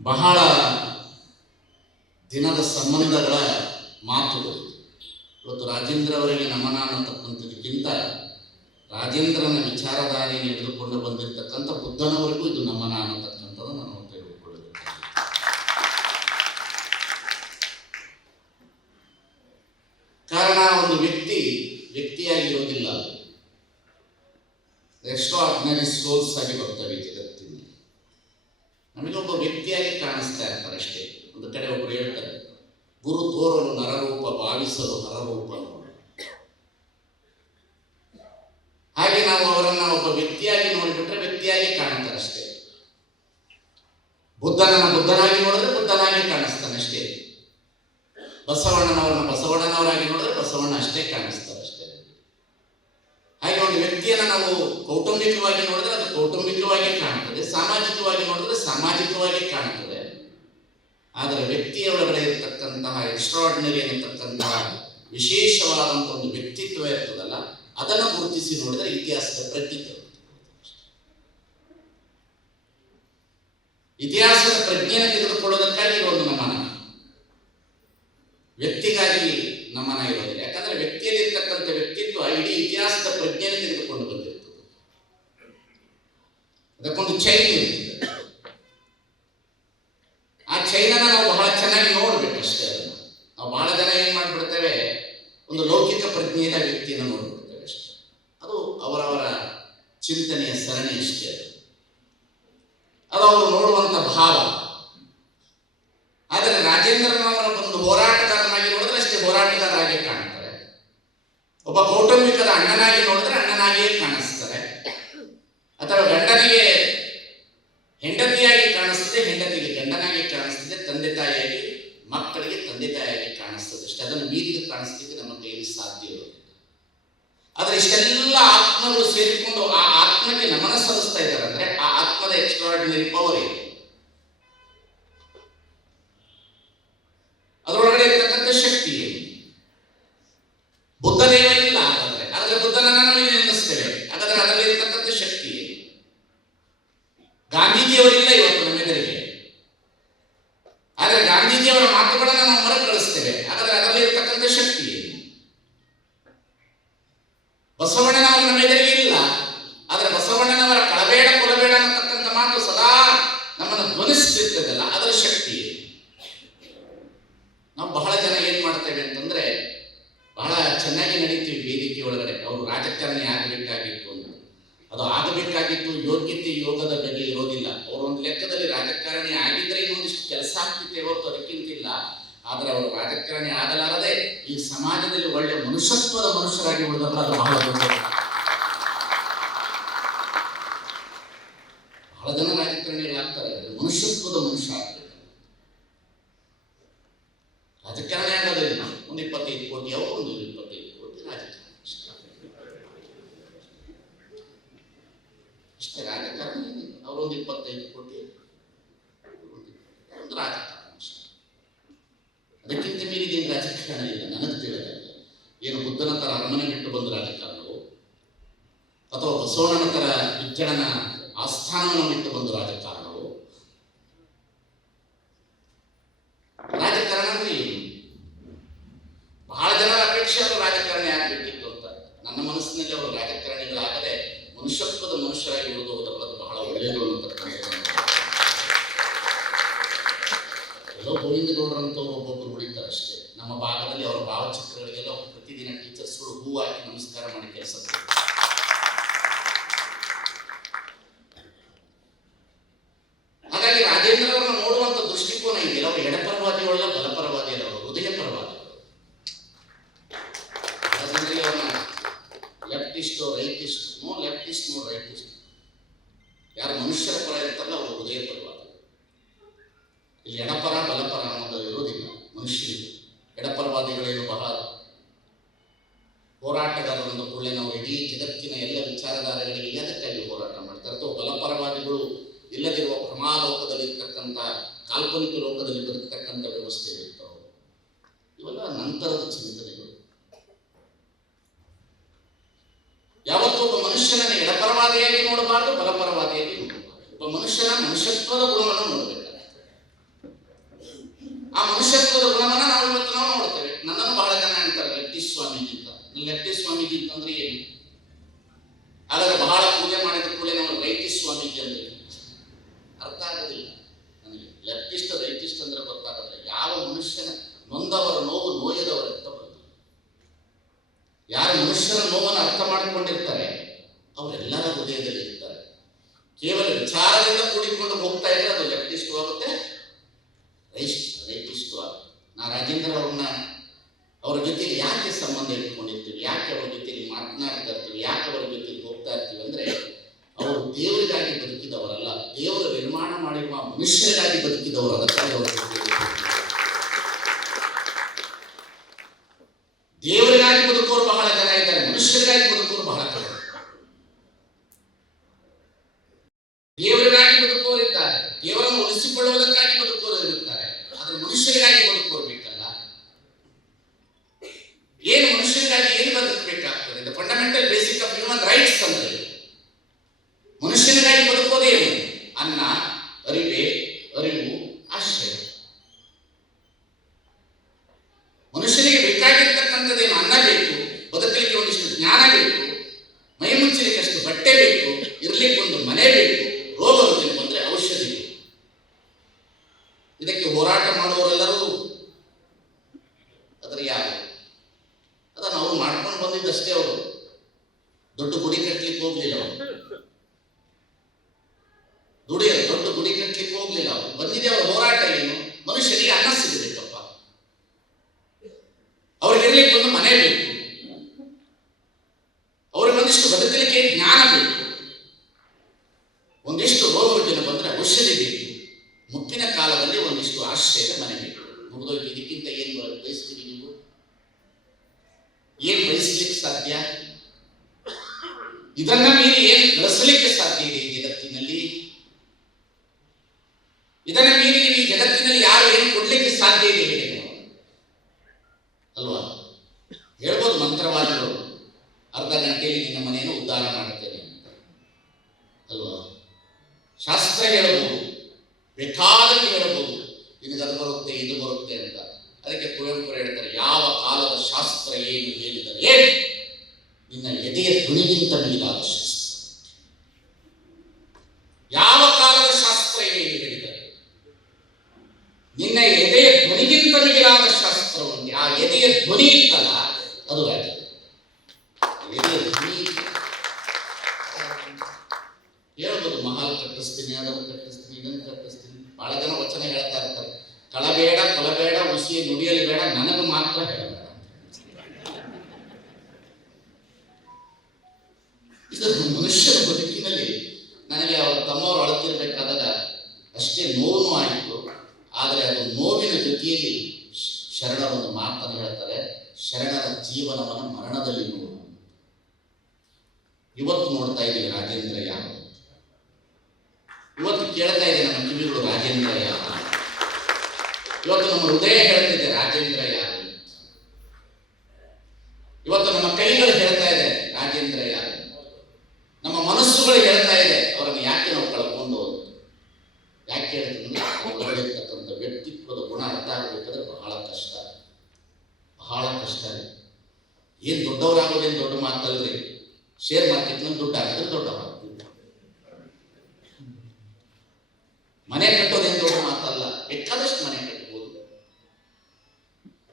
ಬಹಳ ದಿನದ ಸಂಬಂಧಗಳ ಮಾತುಗಳು. ಇವತ್ತು ರಾಜೇಂದ್ರ ಅವರಿಗೆ ನಮನ ಅನ್ನತಕ್ಕಂಥದಕ್ಕಿಂತ ರಾಜೇಂದ್ರನ ವಿಚಾರಧಾರೆ ಹಿಡಿದುಕೊಂಡು ಬಂದಿರತಕ್ಕಂಥ ಬುದ್ಧನವರಿಗೂ ಇದು ನಮನ ಅನ್ನತಕ್ಕಂಥದ್ದು ನಾನು ತೆಗೆದುಕೊಳ್ಳಬೇಕು. ಕಾರಣ ಒಂದು ವ್ಯಕ್ತಿಯಾಗಿರೋದಿಲ್ಲ, ಎಷ್ಟೋ ಆರ್ಡಿನರಿ ಸೋಲ್ಸ್ ಆಗಿ ಬರ್ತವೆ ಜಗತ್ತಿನಲ್ಲಿ. ನಮಗೊಬ್ಬ ವ್ಯಕ್ತಿಯಾಗಿ ಕಾಣಿಸ್ತಾ ಇರ್ತಾರೆ ಅಷ್ಟೇ. ಒಂದು ಕಡೆ ಒಬ್ಬರು ಹೇಳ್ತಾರೆ, ಗುರು ತೋರಲು ನರರೂಪ, ಭಾವಿಸಲು ಹರರೂಪ ನೋಡ. ಹಾಗೆ ನಾವು ಅವರನ್ನ ಒಬ್ಬ ವ್ಯಕ್ತಿಯಾಗಿ ನೋಡಿಬಿಟ್ರೆ ವ್ಯಕ್ತಿಯಾಗಿ ಕಾಣ್ತಾರೆ ಅಷ್ಟೇ. ಬುದ್ಧನಾಗಿ ನೋಡಿದ್ರೆ ಬುದ್ಧನಾಗಿ ಕಾಣಿಸ್ತಾನೆ ಅಷ್ಟೇ. ಬಸವಣ್ಣನವರಾಗಿ ನೋಡಿದ್ರೆ ಬಸವಣ್ಣ ಅಷ್ಟೇ ಕಾಣಿಸ್ತಾರೆ ಅಷ್ಟೇ. ಹಾಗೆ ಒಂದು ವ್ಯಕ್ತಿಯನ್ನು ನಾವು ಕೌಟುಂಬಿಕವಾಗಿ ನೋಡಿದ್ರೆ ಅದು ಕೌಟುಂಬಿಕವಾಗಿ ಕಾಣ್ತದೆ, ಸಾಮಾಜಿಕವಾಗಿ ನೋಡಿದ್ರೆ ಸಾಮಾಜಿಕವಾಗಿ ಕಾಣ್ತದೆ. ಆದರೆ ವ್ಯಕ್ತಿಯ ಒಳಗಡೆ ಇರತಕ್ಕಂತಹ ಎಕ್ಸ್ಟ್ರಾರ್ಡಿನರಿ ಅನ್ನತಕ್ಕಂತಹ ವಿಶೇಷವಾದಂಥ ಒಂದು ವ್ಯಕ್ತಿತ್ವ ಇರ್ತದಲ್ಲ, ಅದನ್ನು ಗುರುತಿಸಿ ನೋಡಿದರೆ ಇತಿಹಾಸದ ಪ್ರಜ್ಞೆಯನ್ನು ತೆಗೆದುಕೊಳ್ಳೋದಕ್ಕಾಗಿ ಒಂದು ನಮನ, ವ್ಯಕ್ತಿಗಾಗಿ ನಮನ ಇರೋದಿಲ್ಲ. ಯಾಕಂದ್ರೆ ವ್ಯಕ್ತಿಯಲ್ಲಿ ಇರ್ತಕ್ಕಂಥ ವ್ಯಕ್ತಿತ್ವ ಇಡೀ ಇತಿಹಾಸದ ಪ್ರಜ್ಞೆಯನ್ನು ತೆಗೆದುಕೊಂಡು ಬಂದಿರ್ತದೆ. ಅದಕ್ಕೊಂದು ಚೈನ್ ಇರ್ತದೆ. ಆ ಚೈನನ್ನು ನಾವು ಬಹಳ ಚೆನ್ನಾಗಿ ನೋಡ್ಬೇಕಷ್ಟೇ. ಅದನ್ನು ನಾವು ಬಹಳ ಜನ ಏನ್ ಮಾಡ್ಬಿಡ್ತೇವೆ, ಒಂದು ಲೌಕಿಕ ಪ್ರಜ್ಞೆಯ ವ್ಯಕ್ತಿಯನ್ನು ನೋಡ್ಬಿಡ್ತೇವೆ ಅಷ್ಟೇ. ಅದು ಅವರವರ ಚಿಂತನೆಯ ಸರಣಿ ಅಷ್ಟೇ. ಅದು ಅವರು ನೋಡುವಂತ ಭಾವ. ಆದರೆ ರಾಜೇಂದ್ರನವರ ಒಂದು ಹೋರಾಟಗಾರನಾಗಿ ನೋಡಿದ್ರೆ ಅಷ್ಟೇ ಹೋರಾಟಗಾರರಾಗಿ ಕಾಣ್ತಾರೆ. ಒಬ್ಬ ಕೌಟುಂಬಿಕದ ಅಣ್ಣನಾಗಿ ನೋಡಿದ್ರೆ ಅಣ್ಣನಾಗಿಯೇ ಕಾಣಿಸ್ತಾರೆ. ಅಥವಾ ಗಂಡನಿಗೆ ಹೆಂಡತಿಯಾಗಿ ಕಾಣಿಸ್ತದೆ, ಹೆಂಡತಿಗೆ ಗಂಡನಾಗಿ ಕಾಣಿಸ್ತದೆ, ತಂದೆ ತಾಯಿಯಾಗಿ ಮಕ್ಕಳಿಗೆ ತಂದೆ ತಾಯಿಯಾಗಿ ಕಾಣಿಸ್ತದೆ ಅಷ್ಟೇ. ಅದನ್ನು ಮೀರಿದ ಕಾಣಿಸ್ಲಿಕ್ಕೆ ನಮ್ಮ ಕೈಯಲ್ಲಿ ಸಾಧ್ಯ ಇರೋದಿಲ್ಲ. ಆದರೆ ಇಷ್ಟೆಲ್ಲ ಆತ್ಮಗಳು ಸೇರಿಕೊಂಡು ಆ ಆತ್ಮಕ್ಕೆ ನಮನ ಸಲ್ಲಿಸ್ತಾ ಇದ್ದಾರೆ ಅಂದ್ರೆ ಆ ಆತ್ಮದ ಎಕ್ಸ್ಟ್ರಾರ್ಡಿನರಿ ಪವರ್ ಇದೆ. ಅದರೊಳಗಡೆ ಇರ್ತಕ್ಕಂಥ ಶಕ್ತಿ ಏನು? ಬುದ್ಧದೇವ ಇಲ್ಲ ಹಾಗಾದ್ರೆ, ಆದರೆ ಬುದ್ಧನನ್ನ ನಾವು ನೆನೆಸ್ತೇವೆ. ಹಾಗಾದ್ರೆ ಅದರಲ್ಲಿ ಇರ್ತಕ್ಕಂಥ ಶಕ್ತಿ ಏನು? ಗಾಂಧೀಜಿಯವರಿಲ್ಲ ಇವತ್ತು ನಮ್ಮೆದುರಿಗೆ, ಆದರೆ ಗಾಂಧೀಜಿಯವರ ಮಾತುಗಳನ್ನು ನಾವು ಮರುಕಳಿಸ್ತೇವೆ. ಹಾಗಾದ್ರೆ ಅದರಲ್ಲಿ ಇರ್ತಕ್ಕಂಥ ಶಕ್ತಿ ಏನು? ಬಸವಣ್ಣನವರ ನಮ್ಮೆದುರಿಗೆ ಇಲ್ಲ, ಆದರೆ ಬಸವಣ್ಣನವರ ಕಳಬೇಡ ಕುಲಬೇಡ ಅನ್ನತಕ್ಕಂಥ ಮಾತು ಸದಾ ನಮ್ಮನ್ನು ಧ್ವನಿಸುತ್ತಿರ್ತದಲ್ಲ, ಅದರ ಶಕ್ತಿ ಏನು? ನಾವು ಬಹಳ ಜನ ಏನ್ ಮಾಡ್ತೇವೆ ಅಂತಂದ್ರೆ, ಬಹಳ ಚೆನ್ನಾಗಿ ನಡೀತೀವಿ ವೇದಿಕೆ ಒಳಗಡೆ. ಅವರು ರಾಜಕಾರಣಿ ಆಗಬೇಕಾಗಿತ್ತು ಅಂತ, ಅದು ಆಗಬೇಕಾಗಿತ್ತು. ಯೋಗ್ಯತೆ ಯೋಗದ ಬಗ್ಗೆ ಇರೋದಿಲ್ಲ. ಅವರು ಒಂದು ಲೆಕ್ಕದಲ್ಲಿ ರಾಜಕಾರಣಿ ಆಗಿದ್ರೆ ಇನ್ನೊಂದಿಷ್ಟು ಕೆಲಸ ಆಗ್ತಿತ್ತೆ ಹೊರತು ಅದಕ್ಕಿಂತಿಲ್ಲ. ಆದರೆ ಅವರು ರಾಜಕಾರಣಿ ಆಗಲಾರದೆ ಈ ಸಮಾಜದಲ್ಲಿ ಒಳ್ಳೆ ಮನುಷ್ಯತ್ವದ ಮನುಷ್ಯರಾಗಿ ಉಳಿದಲ್ಲ, ಅದು ಬಹಳ ದೊಡ್ಡ. ಬಹಳ ಜನ ರಾಜಕಾರಣಿಗಳಾಗ್ತಾರೆ, ಮನುಷ್ಯತ್ವದ ಮನುಷ್ಯ ಆಗ್ತಾರೆ. ರಾಜಕಾರಣಿ ಆಗೋದಿಲ್ಲ. ಒಂದು 25 ಕೋಟಿ ಅವರು, ಒಂದು 25 ಕೋಟಿ ರಾಜಕಾರಣಿ, ಇಷ್ಟೇ ರಾಜಕಾರಣಿ. ಅವರೊಂದು 25 ಕೋಟಿ, ಒಂದು ರಾಜಕಾರಣ ಅಷ್ಟೇ. ಅದಕ್ಕಿಂತ ಮೀರಿದೇನು ರಾಜಕಾರಣ ಇಲ್ಲ ನನಗೆ ತಿಳಿದ. ಏನು ಬುದ್ಧನ ತರ ಅರಮನೆ ಬಿಟ್ಟು ಬಂದ ರಾಜಕಾರಣವು, ಅಥವಾ ಬಸವಣ್ಣನ ತರ ವಿಜ್ಞಾನ ಆಸ್ಥಾನವನ್ನು ಬಿಟ್ಟು ಬಂದ ರಾಜಕಾರಣವು. ರಾಜಕಾರಣ ಅಂದ್ರೆ ಏನು? ಬಹಳ ಜನರ ಅಪೇಕ್ಷೆ ಅವರು ರಾಜಕಾರಣಿ ಆಗಬೇಕಿತ್ತು ಅಂತ. ನನ್ನ ಮನಸ್ಸಿನಲ್ಲಿ ಅವರು ರಾಜಕಾರಣಿಗಳಾಗದೆ ಮನುಷ್ಯತ್ವದ ಮನುಷ್ಯರಾಗಿ ಉಳಿದುವುದಲ್ಲ, ಅದು ಬಹಳ ಒಳ್ಳೆಯದು ಅನ್ನತಕ್ಕಂಥ. ಎಲ್ಲೋ ಗೋವಿಂದ ಗೌಡರಂತವ್ರು ಒಬ್ಬೊಬ್ಬರು ಉಳಿತಾರೆ ಅಷ್ಟೇ. ನಮ್ಮ ಭಾಗದಲ್ಲಿ ಅವರ ಭಾವಚಿತ್ರಗಳಿಗೆಲ್ಲ ಪ್ರತಿದಿನ ಟೀಚರ್ಸ್ಗಳು ಹೂ ಹಾಕಿ ನಮಸ್ಕಾರ ಮಾಡಿ ಕೆಲಸ. ಹಾಗಾಗಿ ರಾಜೇಂದ್ರ ಅವರನ್ನು ನೋಡುವಂತ ದೃಷ್ಟಿಕೋನ ಇದೆಯಲ್ಲ, ಅವರು ಎಡಪರವಾದಿಗಳಲ್ಲ, ಬಲಪರವಾದಿಯಲ್ಲ, ಅವರು ಹೃದಯ ಪರವಾದಿಗಳು. ರಾಜೇಂದ್ರಿಗೆ ಅವ್ರನ್ನ leftist rightist, no leftist no rightist. ಯಾರು ಮನುಷ್ಯರ ಪರ ಇರ್ತಾರಲ್ಲ ಅವರು ಹೃದಯ ಪರವಾದಿ. ಇಲ್ಲಿ ಎಡಪರ ಬಲಪರ ಅನ್ನೋದು ಇರೋದಿಲ್ಲ ಮನುಷ್ಯನಿಗೆ. ಎಡಪರವಾದಿಗಳೇನು ಬಹಳ ಹೋರಾಟಗಾರರಿಂದ ಕೂಡಲೇ ನಾವು ಇಡೀ ಜಗತ್ತಿನ ಎಲ್ಲ ವಿಚಾರಧಾರೆಗಳಿಗೆ ಅದಕ್ಕಾಗಿ ಹೋರಾಟ ಮಾಡ್ತಾರೆ. ಅಥವಾ ಬಲಪರವಾದಿಗಳು ಇಲ್ಲದಿರುವ ಭ್ರಮಾಲೋಕದಲ್ಲಿ ಇರ್ತಕ್ಕಂಥ ಕಾಲ್ಪನಿಕ ಲೋಕದಲ್ಲಿ ಬದುಕ್ತಕ್ಕಂಥ ವ್ಯವಸ್ಥೆ ಇರ್ತಾವೆ. ಇವೆಲ್ಲ ನಂತರದ ಚಿಂತನೆಗಳು. ಯಾವತ್ತೂ ಒಬ್ಬ ಮನುಷ್ಯನನ್ನು ಎಡಪರವಾದಿಯಾಗಿ ನೋಡಬಾರ್ದು, ಬಲಪರವಾದಿಯಾಗಿ ನೋಡಬಾರ್ದು. ಒಬ್ಬ ಮನುಷ್ಯನ ಮನುಷ್ಯತ್ವದ ಗುಣವನ್ನು ನೋಡಬೇಕಾಗ್ತದೆ. ಅಂದ್ರೆ ಏನು? ಹಾಗಾದ್ರೆ ಬಹಳ ಪೂಜೆ ಮಾಡಿದ ಕೂಡಲೇ ನಾವು ರೈಟಿಸ್ಟ್ ಸ್ವಾಮೀಜಿ ಅಂದ್ರೆ ಅರ್ಥ ಆಗೋದಿಲ್ಲ ನನಗೆ. ಲೆಫ್ಟಿಸ್ಟ್ ರೈಟಿಸ್ಟ್ ಅಂದ್ರೆ ಗೊತ್ತಾಗೋದಿಲ್ಲ. ಯಾವ ಮನುಷ್ಯನ ನೊಂದವರ ನೋವು ನೋಯದವರ ಅಂತ ಬರ್ತದೆ. ಯಾರು ಮನುಷ್ಯನ ನೋವನ್ನು ಅರ್ಥ ಮಾಡಿಕೊಂಡಿರ್ತಾರೆ ಅವರೆಲ್ಲರ ಹೃದಯದಲ್ಲಿ ಇರ್ತಾರೆ. ಕೇವಲ ವಿಚಾರದಿಂದ ಕೂಡಿಕೊಂಡು ಹೋಗ್ತಾ ಇದ್ರೆ ಅದು ಲೆಫ್ಟಿಸ್ಟ್ ಆಗುತ್ತೆ, ರೈಟಿಸ್ಟ್ ಆಗುತ್ತೆ. ನಾ ರಾಜೇಂದ್ರ ಅವ್ರ ಜೊತೆಗೆ ಯಾಕೆ ಸಂಬಂಧ ಇಟ್ಕೊಂಡಿರ್ತೀವಿ, ಯಾಕೆ ಅವ್ರ ಜೊತೆಗೆ ಮಾತನಾಡ್ತಾ ಇರ್ತೀವಿ, ಯಾಕೆ ಅವ್ರ ಜೊತೆಗೆ ಹೋಗ್ತಾ ಇರ್ತೀವಿ ಅಂದ್ರೆ ಅವರು ದೇವರಿಗಾಗಿ ಬದುಕಿದವರಲ್ಲ, ದೇವರು ನಿರ್ಮಾಣ ಮಾಡಿರುವ ಮನುಷ್ಯರಿಗಾಗಿ ಬದುಕಿದವರು. ಅದಕ್ಕಾಗಿ ಅವರು ದೇವರಿಗಾಗಿ ಬದುಕೋರು ಬಹಳ ಜನ ಇದ್ದಾರೆ, ಮನುಷ್ಯರಿಗಾಗಿ ಬದುಕೋರು ಬಹಳ ಕಡಿಮೆ. ದೇವರಿಗಾಗಿ ಬದುಕೋರು ಇದ್ದಾರೆ, ದೇವರನ್ನು ಉಳಿಸಿಕೊಳ್ಳುವುದಕ್ಕಾಗಿ ಬದುಕೋರು ಇರುತ್ತಾರೆ, ಆದ್ರೆ ಮನುಷ್ಯರಿಗಾಗಿ ಬದುಕೋರು ಬೇಕಲ್ಲ. ಏನು ಮನುಷ್ಯರಿಗಾಗಿ ಏನು ಬದುಕಬೇಕಾಗ್ತದೆ? The fundamental basic of human rights ಅಂದ್ರೆ ಮನುಷ್ಯನಿಗಾಗಿ ಬದುಕೋದೇನು? ಅನ್ನ, ಅರಿವು, ಆಶ್ರಯ. ಮನುಷ್ಯನಿಗೆ ಬೇಕಾಗಿರ್ತಕ್ಕಂಥದ್ದೇನು? ಅನ್ನ ಬೇಕು, ಬದುಕಲಿಕ್ಕೆ ಒಂದಿಷ್ಟು ಜ್ಞಾನ ಬೇಕು, ಮೈ ಮುಚ್ಚಲಿಕ್ಕೆ ಅಷ್ಟು ಬಟ್ಟೆ ಬೇಕು, ಇರ್ಲಿಕ್ಕೆ ಒಂದು ಮನೆ ಬೇಕು, ರೋಗ ರುಜಿನ ಬಂದ್ರೆ ಔಷಧಿ ಬೇಕು. ಇದಕ್ಕೆ ಹೋರಾಟ ಮಾಡುವವರೆಲ್ಲರೂ ಅದರ ಯಾರು? ಅದನ್ನು ಅವರು ಮಾಡ್ಕೊಂಡು ಬಂದಿದ್ದಷ್ಟೇ. ಅವರು ದೊಡ್ಡ ಗುಡಿ ಕಟ್ಟಲಿಕ್ಕೆ ಹೋಗ್ಲಿಲ್ಲ, ದೊಡ್ಡ ಗುಡಿ ಕಟ್ಟಲಿಕ್ಕೆ ಹೋಗ್ಲಿಲ್ಲ. ಅವರು ಬಂದಿದೆ ಅವರ ಹೋರಾಟ ಏನು? ಮನುಷ್ಯನಿಗೆ ಅನ್ನ ಸಿಗಬೇಕಪ್ಪ, ಅವ್ರಿಗೆ ಇರ್ಲಿಕ್ಕೆ ಒಂದು ಮನೆ ಬೇಕು, ಅವ್ರಿಗೆ ಒಂದಿಷ್ಟು ಬದುಕಲಿಕ್ಕೆ ಜ್ಞಾನ ಬೇಕು, ಒಂದಿಷ್ಟು ರೋಗ ರುಜಿನ ಬಂದ್ರೆ ಔಷಧಿ ಬೇಕು, ಮುಪ್ಪಿನ ಕಾಲದಲ್ಲಿ ಒಂದಿಷ್ಟು ಆಶ್ರಯದ ಮನೆ ಬೇಕು. ಮುಗಿದೋಗಿ ಇದಕ್ಕಿಂತ ಏನು ಬಯಸ್ತೀವಿ? ನೀವು ಏನ್ ಬಯಸ್ಲಿಕ್ಕೆ ಸಾಧ್ಯ? ಇದನ್ನ ಮೀರಿ ಏನ್ ಗಳಿಸಲಿಕ್ಕೆ ಸಾಧ್ಯ ಇದೆ ಈ ಜಗತ್ತಿನಲ್ಲಿ? ಇದನ್ನ ಮೀರಿ ನೀವು ಈ ಜಗತ್ತಿನಲ್ಲಿ ಯಾರು ಏನು ಕೊಡ್ಲಿಕ್ಕೆ ಸಾಧ್ಯ ಇದೆ ಹೇಳಿ ಅಲ್ವಾ? ಹೇಳ್ಬೋದು ಮಂತ್ರವಾದಿಗಳು, ಅರ್ಧ ಗಂಟೆಯಲ್ಲಿ ನಿನ್ನ ಮನೆಯನ್ನು ಉದ್ಧಾರ ಮಾಡುತ್ತೇನೆ ಅಂತ ಅಲ್ವಾ? ಶಾಸ್ತ್ರ ಹೇಳಬಹುದು, ಬೇಕಾದಂಗೆ ಹೇಳಬಹುದು, ನಿನಗದು ಬರುತ್ತೆ ಇದು ಬರುತ್ತೆ ಅಂತ. ಅದಕ್ಕೆ ಕುವೆಂಪು ಹೇಳ್ತಾರೆ, ಯಾವ ಕಾಲದ ಶಾಸ್ತ್ರ ಏನು ಹೇಳಿದರೆ ನಿನ್ನ ಎದೆಯ ಧ್ವನಿಗಿಂತ ಮಿಗಿಲಾದ ಶಾಸ್ತ್ರ. ಯಾವ ಕಾಲದ ಶಾಸ್ತ್ರ ಏನು ಹೇಳಿದರೆ ನಿನ್ನ ಎದೆಯ ಧ್ವನಿಗಿಂತ ಮಿಗಿಲಾದ ಶಾಸ್ತ್ರ ಉಂಟು. ಆ ಎದೆಯ ಧ್ವನಿ ಇತ್ತಲ್ಲ ಅದು ರಾಜ್ಯ. ಎದೆಯ ಧ್ವನಿ ಹೇಳ್ಬೋದು, ಮಹಾಲ್ ಕಟ್ಟಿಸ್ತೀನಿ, ಅದನ್ನು ಕಟ್ಟಿಸ್ತೀನಿ, ಇದನ್ನು ಕಟ್ಟಿಸ್ತೀನಿ. ಬಹಳ ಜನ ವಚನ ಹೇಳ್ತಾ ಇರ್ತಾರೆ, ಕಳಬೇಡ, ಕೊಲಬೇಡ, ಉಸಿಯ ನುಡಿಯಲಿ ಬೇಡ, ನನಗೆ ಮಾತ್ರ ಹೇಳಬೇಡ. ಇದು ಮನುಷ್ಯರ ಬದುಕಿನಲ್ಲಿ ನನಗೆ ಅವರ ತಮ್ಮವರು ಅಳುತ್ತಿರ್ಬೇಕಾದಾಗ ಅಷ್ಟೇ ನೋವು ಆಯಿತು. ಆದರೆ ಅದು ನೋವಿನ ಜೊತೆಯಲ್ಲಿ ಶರಣರ ಒಂದು ಮಾತನ್ನು ಹೇಳ್ತಾರೆ, ಶರಣರ ಜೀವನವನ್ನು ಮರಣದಲ್ಲಿ ನೋಡು. ಇವತ್ತು ನೋಡ್ತಾ ಇದ್ದೀವಿ ರಾಜೇಂದ್ರ ಯಾರು, ಇವತ್ತು ಕೇಳ್ತಾ ಇದೆ ನಮ್ಮ ಕಿವಿಗಳು ರಾಜೇಂದ್ರ ಯಾರು, ಇವತ್ತು ನಮ್ಮ ಹೃದಯ ಹೇಳ್ತಿದೆ ರಾಜೇಂದ್ರ ಯಾರು, ಇವತ್ತು ನಮ್ಮ ಕೈಗಳು ಹೇಳ್ತಾ ಇದೆ ರಾಜೇಂದ್ರ ಯಾರು, ನಮ್ಮ ಮನಸ್ಸುಗಳು ಹೇಳ್ತಾ ಇದೆ ಅವರನ್ನು ಯಾಕೆ ನಾವು ಕಳ್ಕೊಂಡು. ಯಾಕೆ ಹೇಳ್ತೀನಿ, ಒಳಗಿರ್ತಕ್ಕಂಥ ವ್ಯಕ್ತಿತ್ವದ ಗುಣ ಅರ್ಥ ಆಗಬೇಕಾದ್ರೆ ಬಹಳ ಕಷ್ಟ, ಬಹಳ ಕಷ್ಟ. ಏನ್ ದೊಡ್ಡವರಾಗೋದೇನು ದೊಡ್ಡ ಮಾತಲ್ರಿ. ಶೇರ್ ಮಾರ್ಕೆಟ್ನಲ್ಲಿ ದುಡ್ಡು ಹಾಕಿದ್ರೆ ದೊಡ್ಡವರಾಗ್ತೀವಿ. ಮನೆ ಕಟ್ಟೋದೇನು ದೊಡ್ಡ ಮಾತಲ್ಲ, ಬೇಕಾದಷ್ಟು ಮನೆ ಕಟ್ಟಬಹುದು.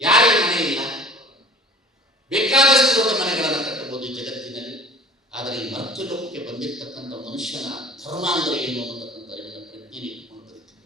ಯಾರಿಗೆ ಮನೆ ಇಲ್ಲ? ಬೇಕಾದಷ್ಟು ದೊಡ್ಡ ಮನೆಗಳನ್ನು ಕಟ್ಟಬಹುದು ಈ ಜಗತ್ತಿನಲ್ಲಿ. ಆದರೆ ಈ ಮರ್ತ್ಯ ಲೋಕಕ್ಕೆ ಬಂದಿರತಕ್ಕಂಥ ಮನುಷ್ಯನ ಧರ್ಮ ಅಂದ್ರೆ ಏನು ಅನ್ನತಕ್ಕಂಥ ಅರಿವಿನ ಪ್ರಜ್ಞೆಯನ್ನು ಇಟ್ಕೊಂಡು ಬರೀತೀವಿ.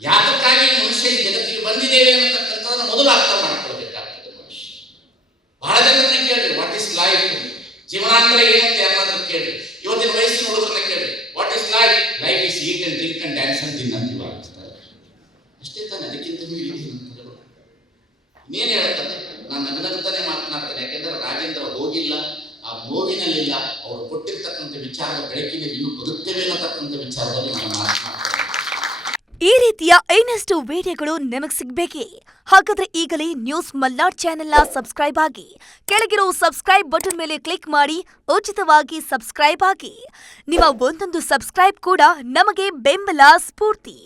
ಯಾತಕ್ಕಾಗಿ ಮನುಷ್ಯ ಈ ಜಗತ್ತಿಗೆ ಬಂದಿದ್ದೇವೆ ಅನ್ನತಕ್ಕಂಥದನ್ನು ಮೊದಲು ಅರ್ಥ ಮಾಡ್ಕೊಳ್ಬೇಕಾಗ್ತದೆ ಮನುಷ್ಯ. ಬಹಳ ಜನರನ್ನ ಕೇಳ್ರಿ, ವಾಟ್ ಇಸ್ ಲೈಫ್, ಜೀವನ ಅಂದ್ರೆ ಏನಂತ ಯಾರಾದ್ರೂ ಕೇಳ್ರಿ. ಇವತ್ತಿನ ವಯಸ್ಸಿನ ಹುಡುಗರನ್ನ ಕೇಳ್ರಿ, what is life? Life is heat and drink and dance ಅಂತ ತಿನ್ನಂತೀವ ಅಂತಾರೆ. ಅಷ್ಟೇ ತಾನೆ, ಅದಕ್ಕಿಂತ ಮೀರಿ ಇನ್ನೇನು ಹೇಳ್ತಾನೆ? ನಾನು ನಗನಗ್ತಾನೆ ಮಾತನಾಡ್ತೇನೆ. ಯಾಕೆಂದ್ರೆ ರಾಜೇಂದ್ರ ಹೋಗಿಲ್ಲ, ಆ ನೋವಿನಲ್ಲಿಲ್ಲ, ಅವರು ಕೊಟ್ಟಿರ್ತಕ್ಕಂಥ ವಿಚಾರದ ಬೆಳಕಿನಲ್ಲಿ ಇನ್ನೂ ಬದುಕ್ತೇವೆ ಅನ್ನತಕ್ಕಂಥ ವಿಚಾರದಲ್ಲಿ ನಾನು ಮಾತನಾಡ್ತೇನೆ. ಈ ರೀತಿಯ ಇನ್ನಷ್ಟು ವಿಡಿಯೋಗಳು ನಿಮಗೆ ಸಿಗಬೇಕೇ? ಹಾಗಾದ್ರೆ ಈಗಲೇ ನ್ಯೂಸ್ ಮಲ್ನಾಡ್ ಚಾನೆಲ್ನ ಸಬ್ಸ್ಕ್ರೈಬ್ ಆಗಿ, ಕೆಳಗಿರೋ ಸಬ್ಸ್ಕ್ರೈಬ್ ಬಟನ್ ಮೇಲೆ ಕ್ಲಿಕ್ ಮಾಡಿ ಉಚಿತವಾಗಿ ಸಬ್ಸ್ಕ್ರೈಬ್ ಆಗಿ. ನಿಮ್ಮ ಒಂದೊಂದು ಸಬ್ಸ್ಕ್ರೈಬ್ ಕೂಡ ನಮಗೆ ಬೆಂಬಲ, ಸ್ಫೂರ್ತಿ.